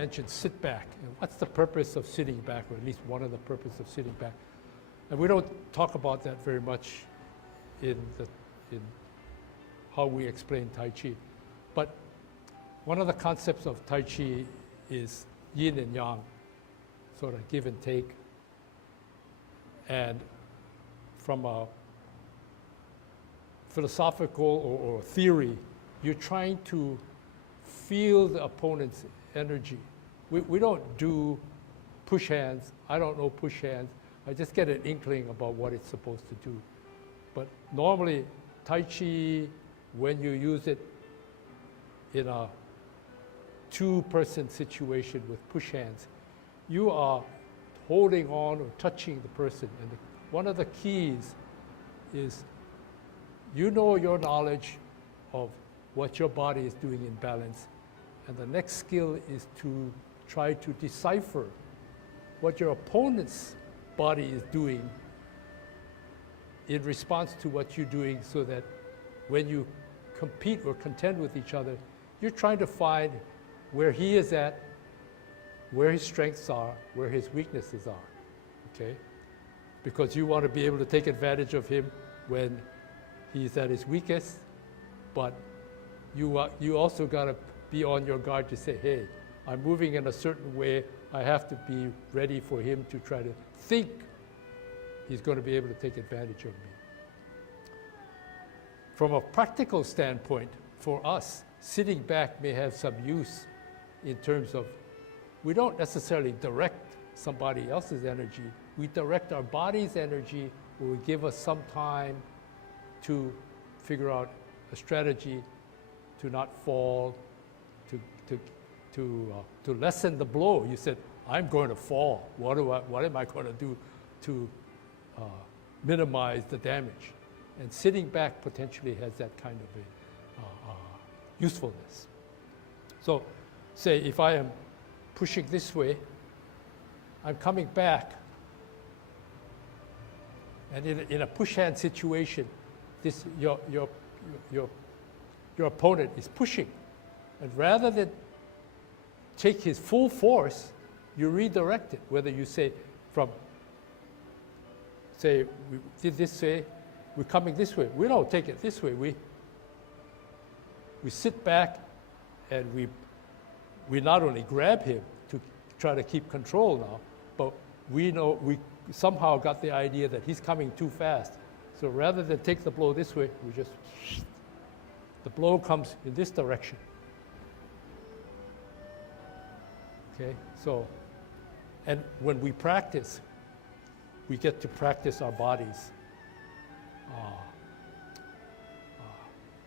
mentioned sit back. And what's the purpose of sitting back, or at least one of the purposes of sitting back? And we don't talk about that very much in how we explain Tai Chi. But one of the concepts of Tai Chi is yin and yang, sort of give and take. And from a philosophical or theory, you're trying to feel the opponent's energy. We don't do push hands. I don't know push hands. I just get an inkling about what it's supposed to do. But normally, Tai Chi, when you use it in a two-person situation with push hands, you are holding on or touching the person. And one of the keys is you know your knowledge of what your body is doing in balance. And the next skill is to try to decipher what your opponent's body is doing in response to what you're doing, so that when you compete or contend with each other, you're trying to find where he is at, where his strengths are, where his weaknesses are, okay? Because you want to be able to take advantage of him when he's at his weakest, but you also got to be on your guard to say, hey, I'm moving in a certain way. I have to be ready for him to try to think he's going to be able to take advantage of me. From a practical standpoint, for us, sitting back may have some use in terms of we don't necessarily direct somebody else's energy. We direct our body's energy, or we give us some time to figure out a strategy to not fall, to lessen the blow. You said, I'm going to fall. What am I going to do to minimize the damage? And sitting back potentially has that kind of a usefulness. So say if I am pushing this way, I'm coming back. And in a push hand situation, your opponent is pushing. And rather than take his full force, you redirect it. Whether you say we did this way, we're coming this way. We don't take it this way. We sit back and we not only grab him to try to keep control now, but we know we somehow got the idea that he's coming too fast. So rather than take the blow this way, we just, the blow comes in this direction. Okay, so, and when we practice, we get to practice our bodies.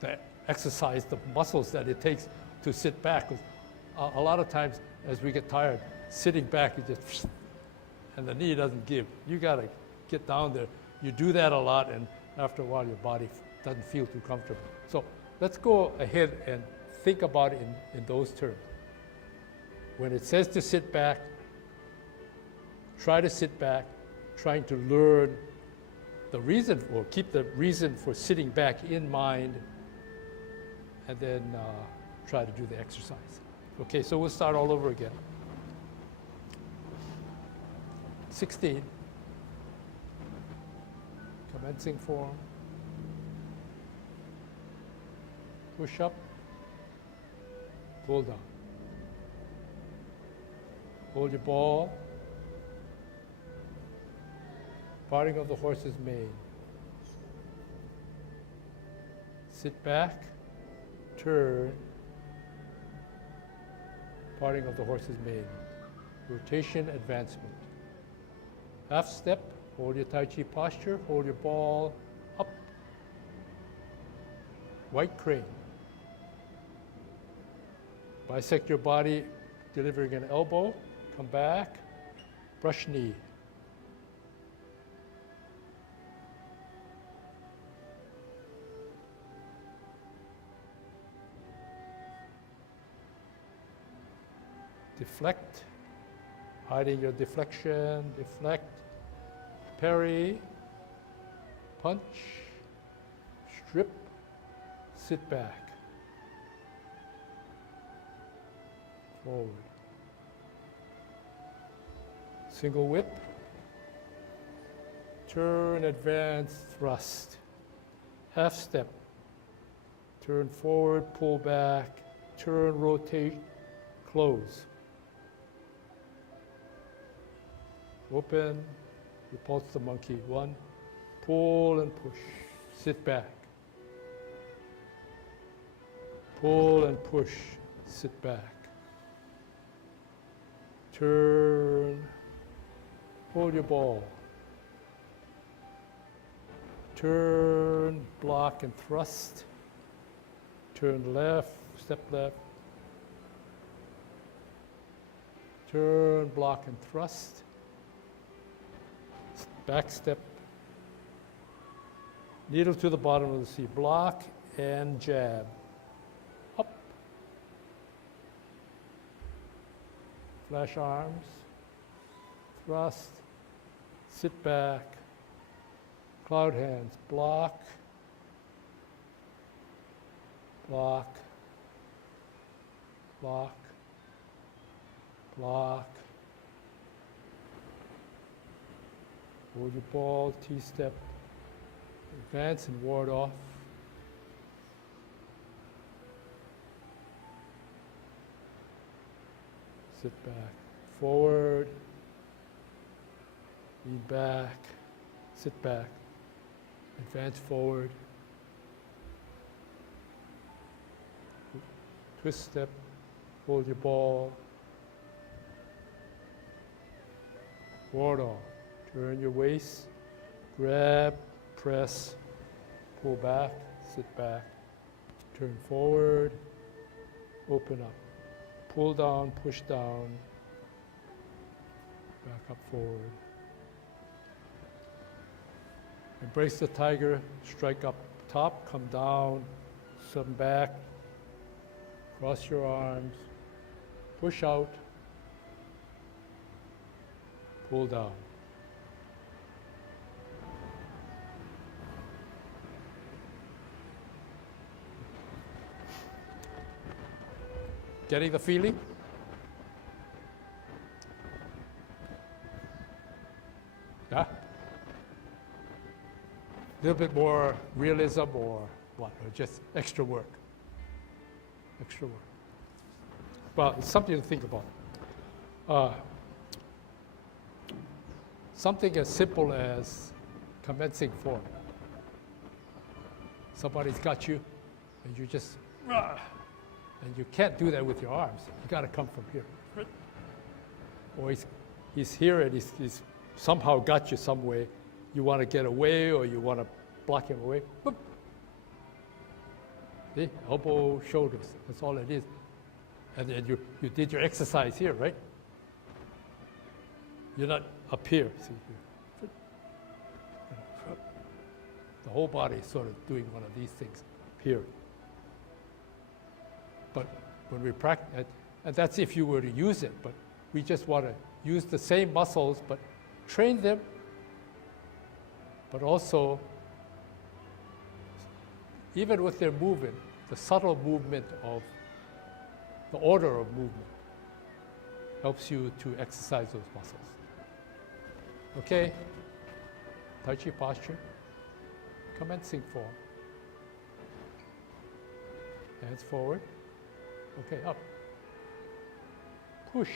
To exercise the muscles that it takes to sit back. A lot of times, as we get tired, sitting back, you just, and the knee doesn't give. You gotta get down there. You do that a lot, and after a while, your body doesn't feel too comfortable. So let's go ahead and think about it in those terms. When it says to sit back, try to sit back, trying to learn the reason, or keep the reason for sitting back in mind, and then try to do the exercise. Okay, so we'll start all over again. 16. Commencing form. Push up. Pull down. Hold your ball. Parting of the horse's mane. Sit back. Turn. Parting of the horse's mane. Rotation, advancement. Half step, hold your Tai Chi posture, hold your ball up. White crane. Bisect your body, delivering an elbow, come back, brush knee. Deflect, hiding your deflection, deflect, parry, punch, strip, sit back, forward, Single whip. Turn, advance, thrust. Half step. Turn forward, pull back. Turn, rotate, close. Open, repulse the monkey. One, pull and push. Sit back. Pull and push. Sit back. Turn. Hold your ball. Turn, block and thrust. Turn left, step left. Turn, block and thrust. Back step. Needle to the bottom of the sea. Block and jab. Up. Flash arms. Thrust. Sit back. Cloud hands. Block. Block. Block. Block. Hold your ball, T-step, advance and ward off. Sit back, forward, lean back, sit back, advance forward, twist step, hold your ball, ward off. Turn your waist, grab, press, pull back, sit back, turn forward, open up, pull down, push down, back up forward. Embrace the tiger, strike up top, come down, come back, cross your arms, push out, pull down. Getting the feeling? Yeah? A little bit more realism or what? Or just extra work? Extra work. Well, it's something to think about. Something as simple as commencing form. Somebody's got you, and you just, and you can't do that with your arms. You got to come from here. Or he's here and he's somehow got you some way. You want to get away or you want to block him away. Boop. See? Elbow, shoulders. That's all it is. And then you did your exercise here, right? You're not up here. See? The whole body is sort of doing one of these things here. But when we practice, and that's if you were to use it, but we just want to use the same muscles, but train them, but also, even with their movement, the subtle movement of, the order of movement helps you to exercise those muscles. Okay? Tai Chi posture, commencing form. Hands forward. Okay, up. Push.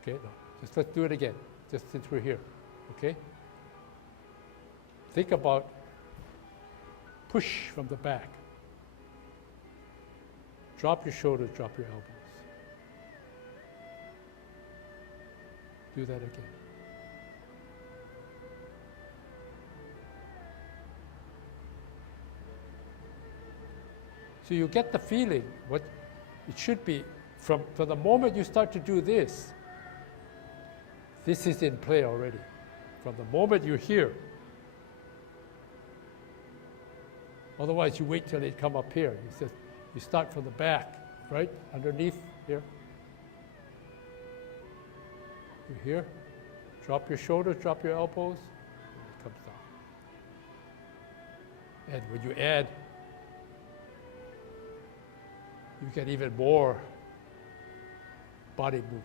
Okay, no, just let's do it again, just since we're here, okay? Think about push from the back. Drop your shoulders, drop your elbows. Do that again. So you get the feeling, what it should be, from the moment you start to do this is in play already. From the moment you're here. Otherwise, you wait till they come up here. You start from the back, right? Underneath here. You're here. Drop your shoulders, drop your elbows, and it comes down. And when you add, you get even more body movement.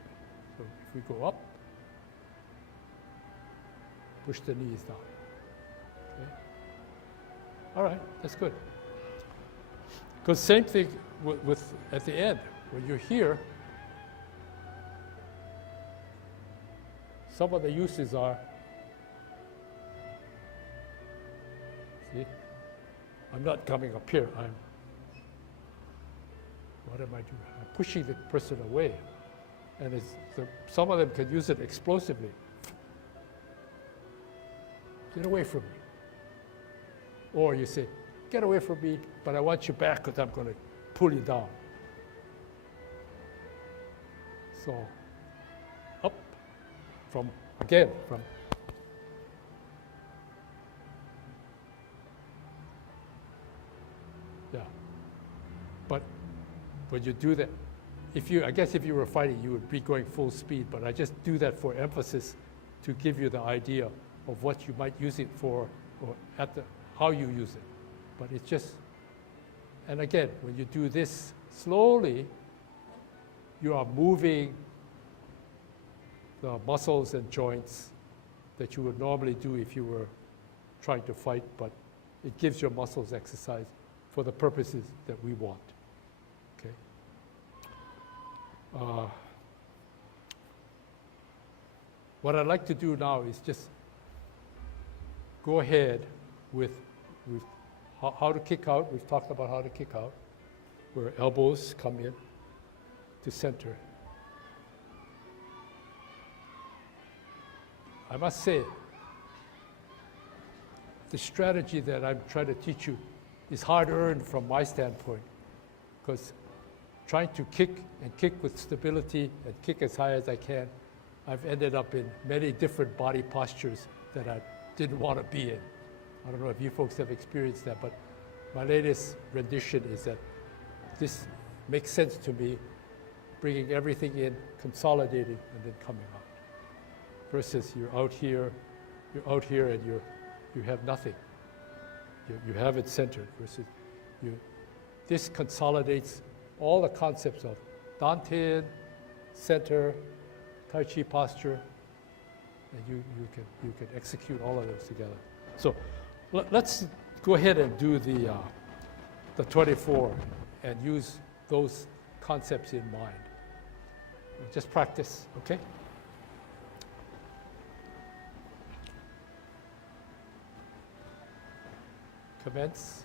So if we go up, push the knees down. Okay? All right, that's good. Because same thing with at the end, when you're here, some of the uses are, see, I'm not coming up here, what am I doing? I'm pushing the person away. And some of them can use it explosively. Get away from me. Or you say, get away from me, but I want you back because I'm going to pull you down. So, up, again, yeah. But when you do that, I guess if you were fighting, you would be going full speed, but I just do that for emphasis to give you the idea of what you might use it for, or how you use it. But it's just, and again, when you do this slowly, you are moving the muscles and joints that you would normally do if you were trying to fight, but it gives your muscles exercise for the purposes that we want. Okay. What I'd like to do now is just go ahead with how to kick out. We've talked about how to kick out, where elbows come in to center. I must say, the strategy that I'm trying to teach you is hard-earned from my standpoint, because trying to kick with stability and kick as high as I can, I've ended up in many different body postures that I didn't want to be in. I don't know if you folks have experienced that, but my latest rendition is that this makes sense to me, bringing everything in, consolidating, and then coming out. Versus you're out here and you have nothing. You have it centered versus this consolidates all the concepts of dantian, center, Tai Chi posture, and you can execute all of those together. So let's go ahead and do the 24 and use those concepts in mind. Just practice, okay? Commence.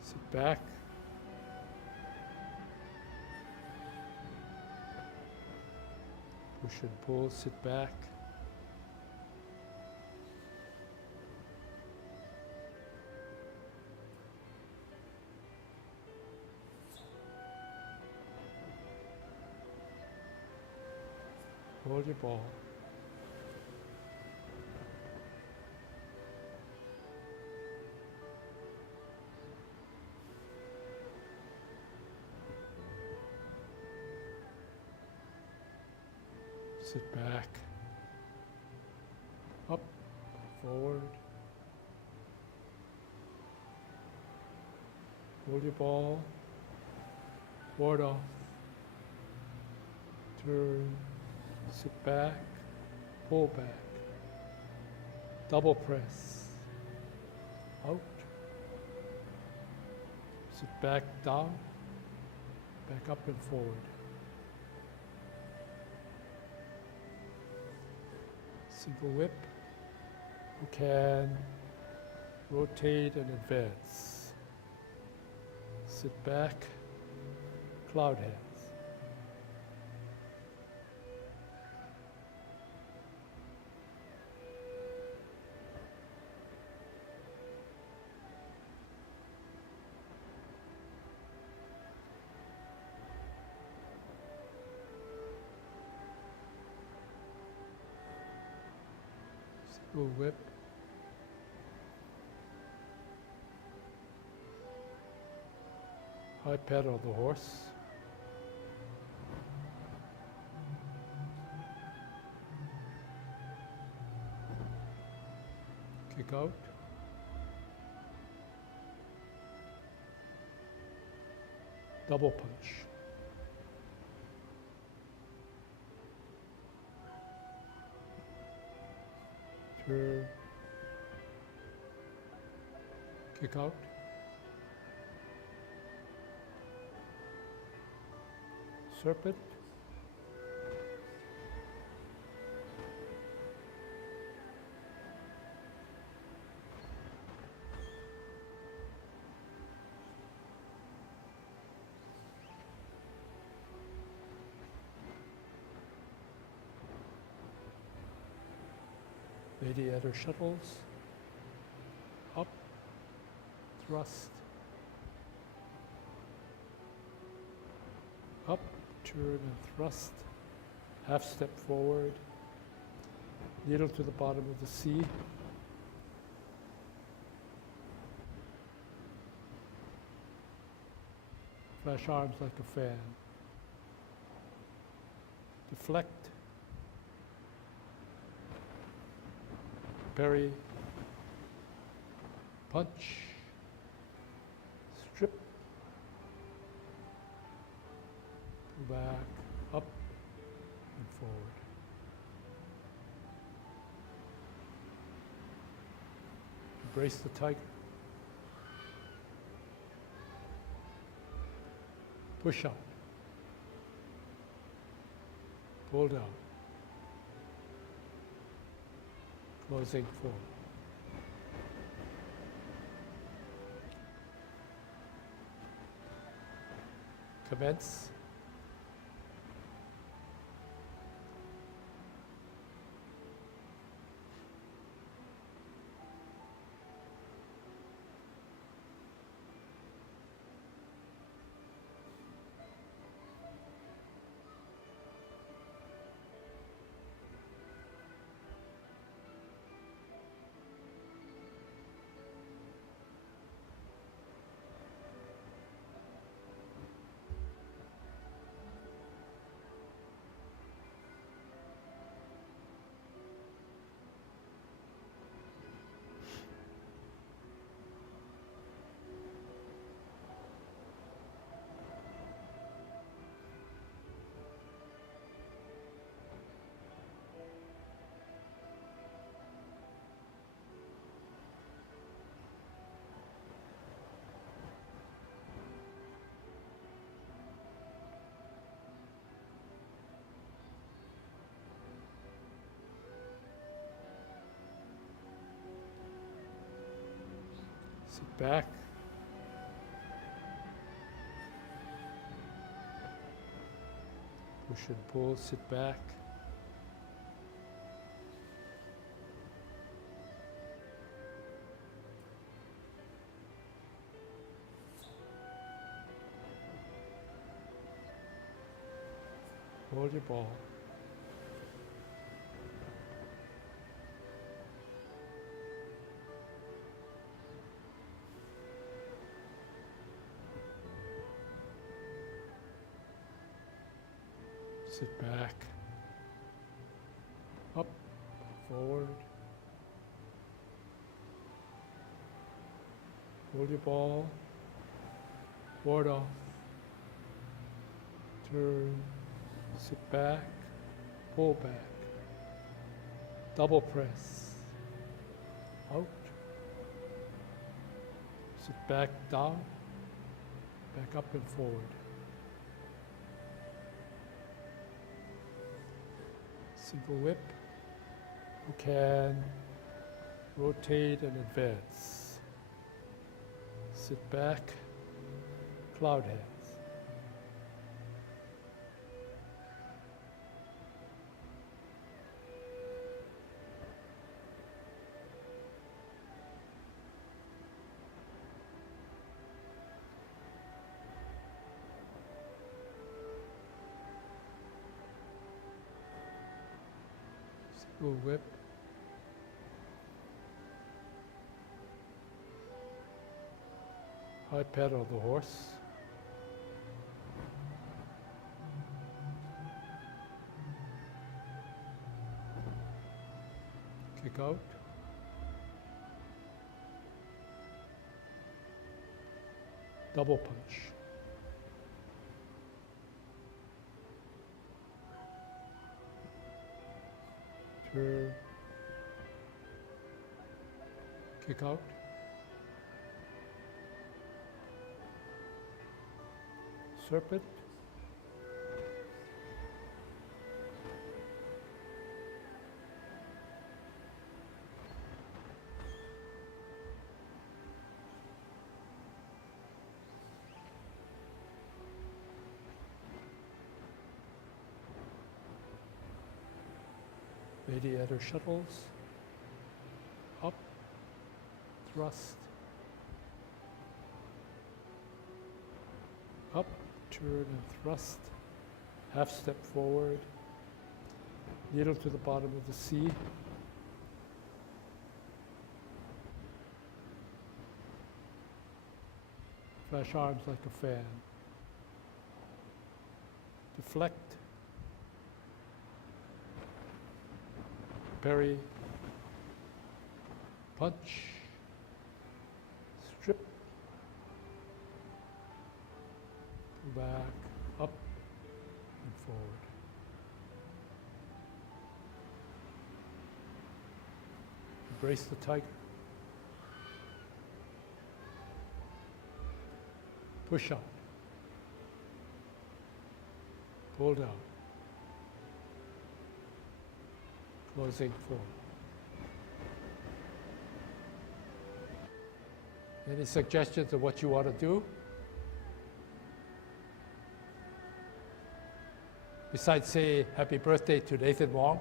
Sit back. Push and pull, sit back. Hold your ball. Sit back, up, forward, hold your ball, ward off, turn, sit back, pull back, double press. out. Sit back down, back up and forward. Single whip. You can rotate and advance. Sit back, cloud hands. Single whip. High pedal the horse. Kick out. Double punch. Turn. Kick out. Serpent. Radiator shuttles. Up. Thrust. Up. Turn and thrust, half step forward, needle to the bottom of the sea. Flash arms like a fan. Deflect, parry, punch, strip, back, up, and forward. Embrace the tiger. Push up. Pull down. Closing forward. Commence. Sit back. Push and pull, sit back. Hold your ball. Sit back, up, forward, hold your ball, ward off, turn, sit back, pull back, double press, out, Sit back down, back up and forward. Single whip. You can rotate and advance. Sit back, cloud hands. Single whip. High pedal the horse. Kick out. Double punch. Turn. Kick out. Serpent. Radiator shuttles. Up. Thrust. Up. Turn and thrust, half step forward, needle to the bottom of the sea. Flash arms like a fan. Deflect, parry, punch, strip, back, up, and forward. Embrace the tiger. Push up. Pull down. Closing forward. Any suggestions of what you want to do? Besides say happy birthday to Nathan Wong.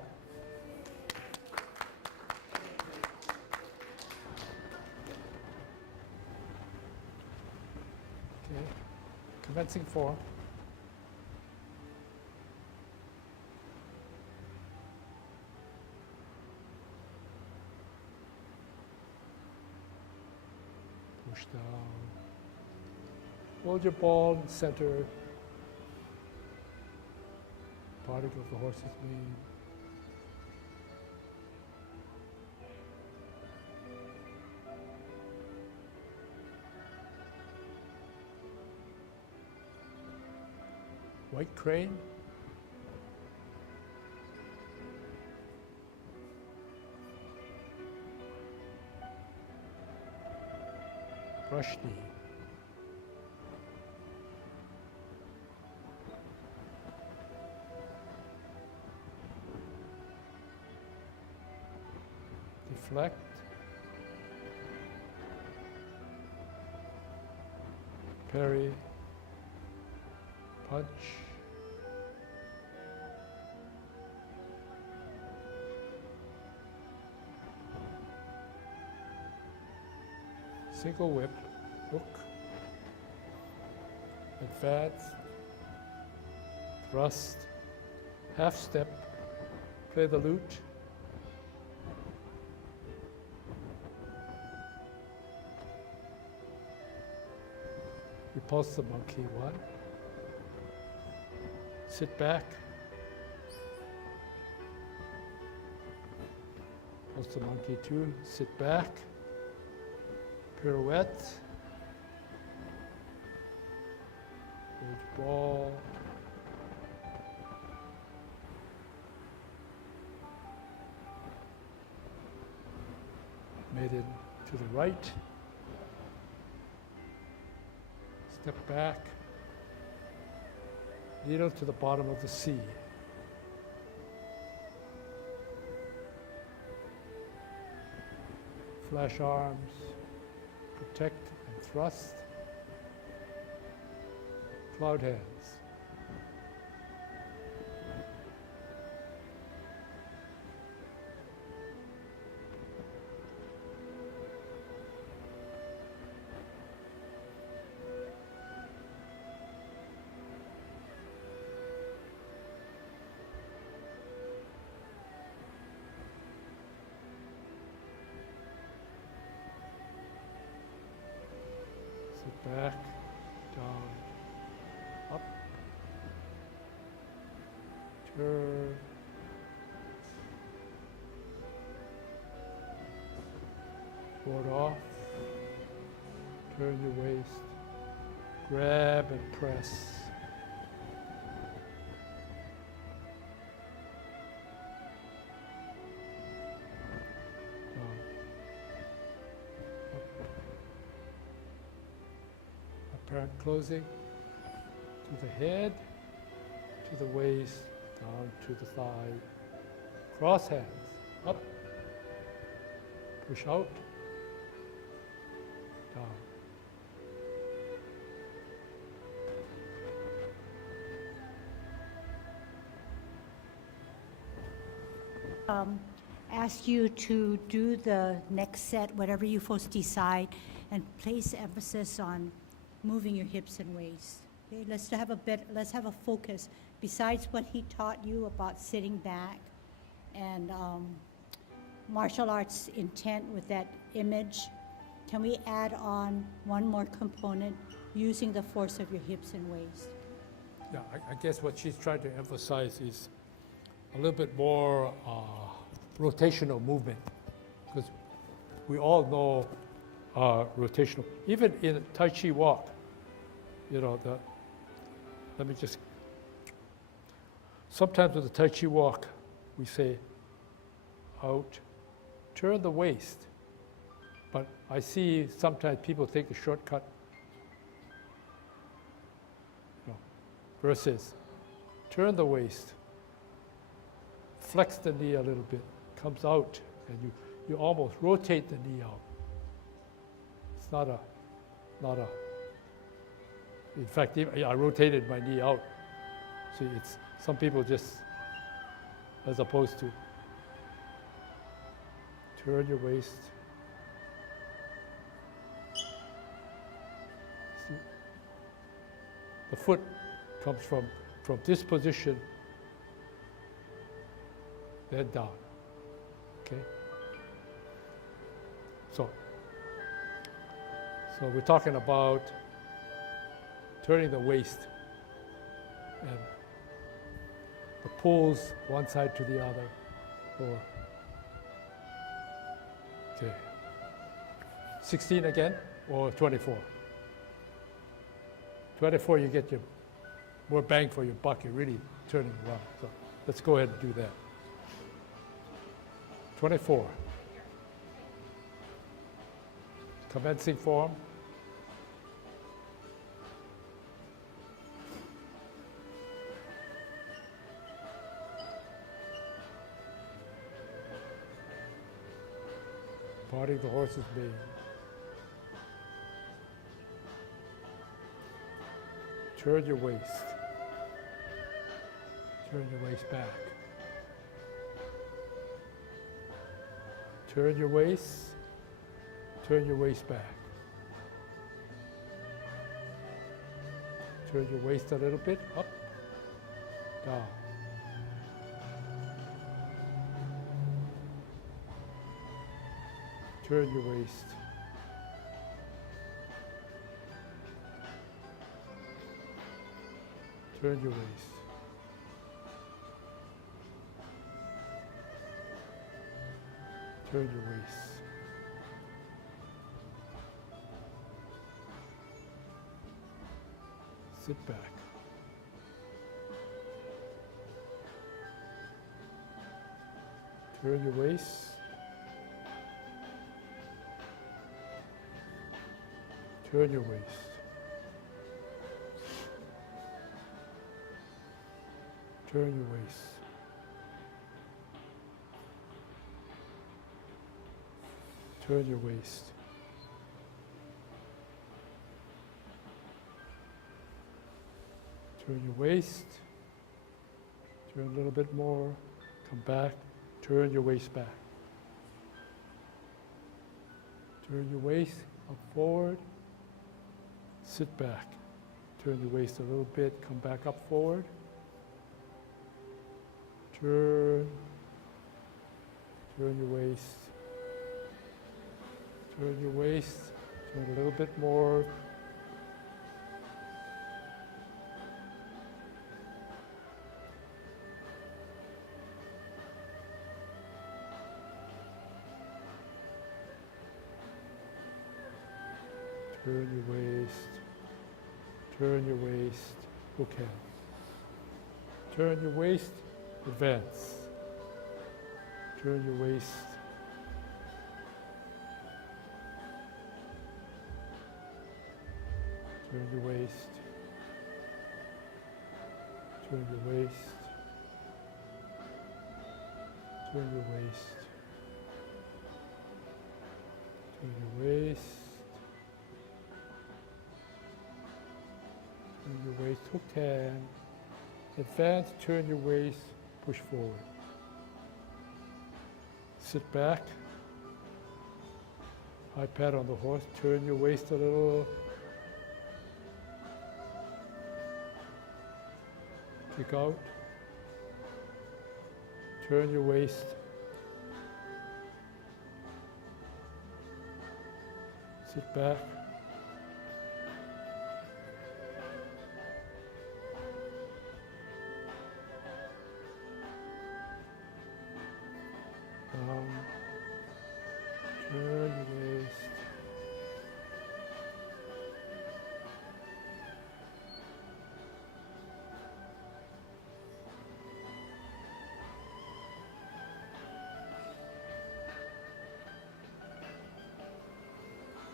Okay, commencing form. Push down. Hold your ball in center. Particle of the horse's mane. White crane. Brush knee. Deflect. Parry. Punch. Single whip, hook, advance, thrust, half step, play the lute, repulse the monkey, one, sit back, repulse the monkey, two, sit back, pirouette, bridge ball, maiden to the right, Step back. Needle to the bottom of the sea. Flash arms. Protect and thrust. Cloud hands. Sit back, down, up, turn, board off, turn your waist, grab and press. Apparent closing to the head, to the waist, down to the thigh. Cross hands, up, push out, down. Ask you to do the next set, whatever you folks decide, and place emphasis on moving your hips and waist. Okay, let's have a focus. Besides what he taught you about sitting back and martial arts intent with that image, can we add on one more component, using the force of your hips and waist? Yeah, I guess what she's trying to emphasize is a little bit more rotational movement, because we all know rotational. Even in Tai Chi walk, you know, let me just, sometimes with the Tai Chi walk, we say out, turn the waist. But I see sometimes people take the shortcut, you know, versus turn the waist, flex the knee a little bit, comes out, and you almost rotate the knee out. It's not a, in fact, I rotated my knee out. See, it's, some people just, as opposed to, turn your waist. See, the foot comes from this position, then down, okay? So we're talking about turning the waist and the pulls one side to the other, or, okay, 16 again, or 24? 24, you get your more bang for your buck, you're really turning around. So let's go ahead and do that. 24. Commencing form. Parting the horse's mane. Turn your waist. Turn your waist back. Turn your waist. Turn your waist back. Turn your waist a little bit, up, down. Turn your waist. Turn your waist. Turn your waist. Sit back. Turn your waist. Turn your waist. Turn your waist. Turn your waist. Turn your waist. Turn a little bit more. Come back. Turn your waist back. Turn your waist up forward. Sit back. Turn your waist a little bit. Come back up forward. Turn. Turn your waist. Turn your waist. Turn a little bit more. Turn your waist. Turn your waist. Okay. Turn your waist. Advance. Turn your waist. Turn your waist. Turn your waist. Turn your waist. Turn your waist. Turn your waist, hooked hand. Advance, turn your waist, push forward. Sit back. High pat on the horse, turn your waist a little. Kick out. Turn your waist. Sit back. Turn your waist.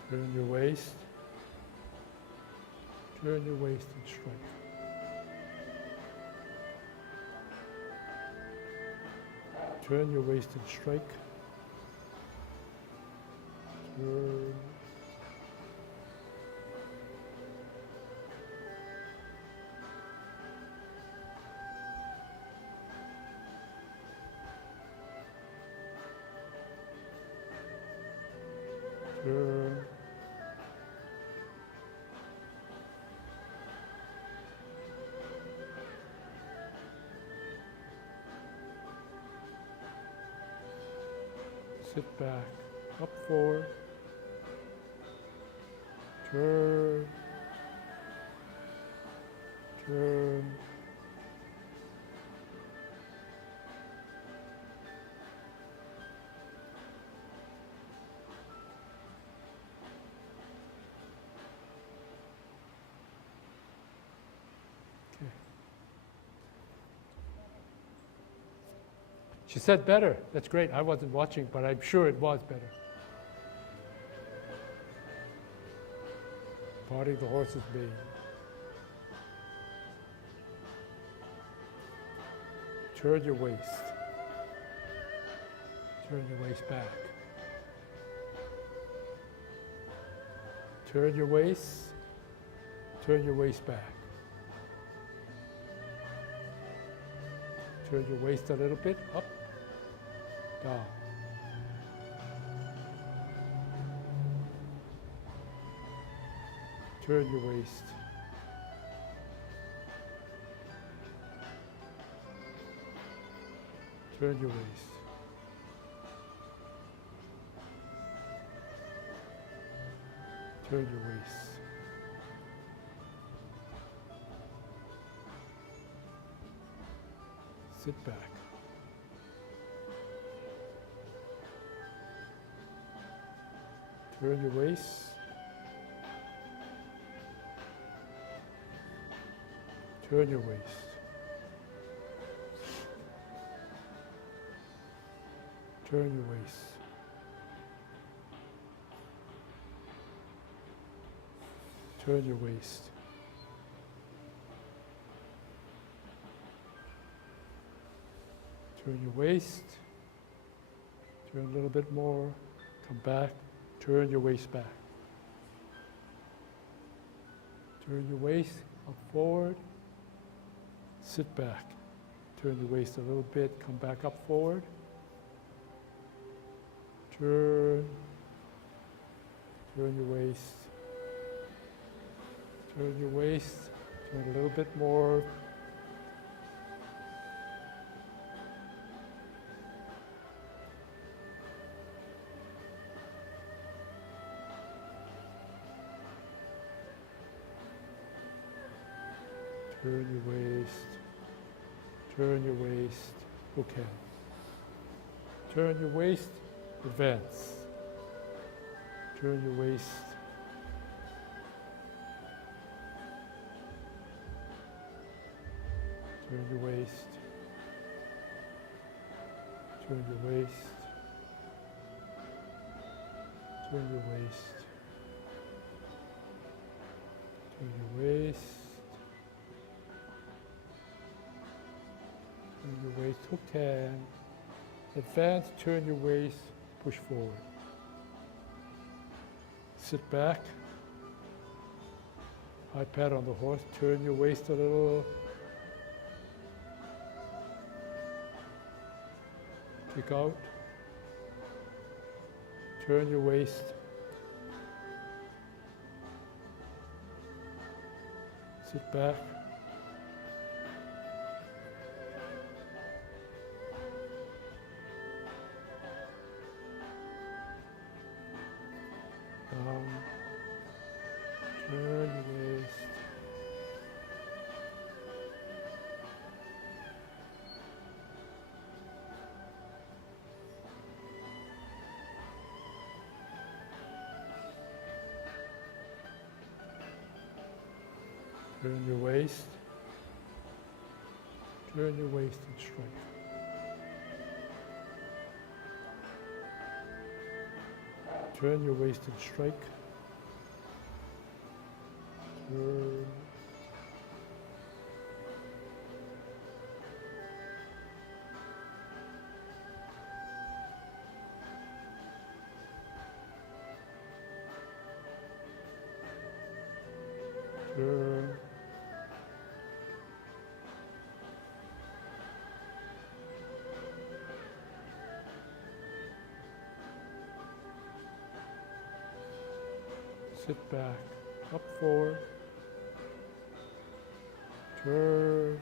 Turn your waist. Turn your waist and strike. Turn your waist and strike. Turn. Turn. Sit back, up forward, turn, turn, okay. She said better. That's great. I wasn't watching, but I'm sure it was better. Parting the horse's mane. Turn your waist. Turn your waist back. Turn your waist. Turn your waist back. Turn your waist a little bit, up, down. Turn your waist. Turn your waist. Turn your waist. Sit back. Turn your waist. Turn your waist. Turn your waist. Turn your waist. Turn your waist. Turn a little bit more. Come back. Turn your waist back. Turn your waist up forward. Sit back. Turn your waist a little bit. Come back up forward. Turn. Turn your waist. Turn your waist. Turn a little bit more. Turn your waist. Turn your waist. Okay. Turn your waist. Advance. Turn your waist. Turn your waist. Turn your waist. Turn your waist. Turn your waist. Turn your waist, hook hand. Advance, turn your waist, push forward. Sit back. High pat on the horse, turn your waist a little. Kick out. Turn your waist. Sit back. Down. Turn your waist. Turn your waist. Turn your waist and strike. Turn your waist and strike. Turn. Turn. Sit back, up forward, turn,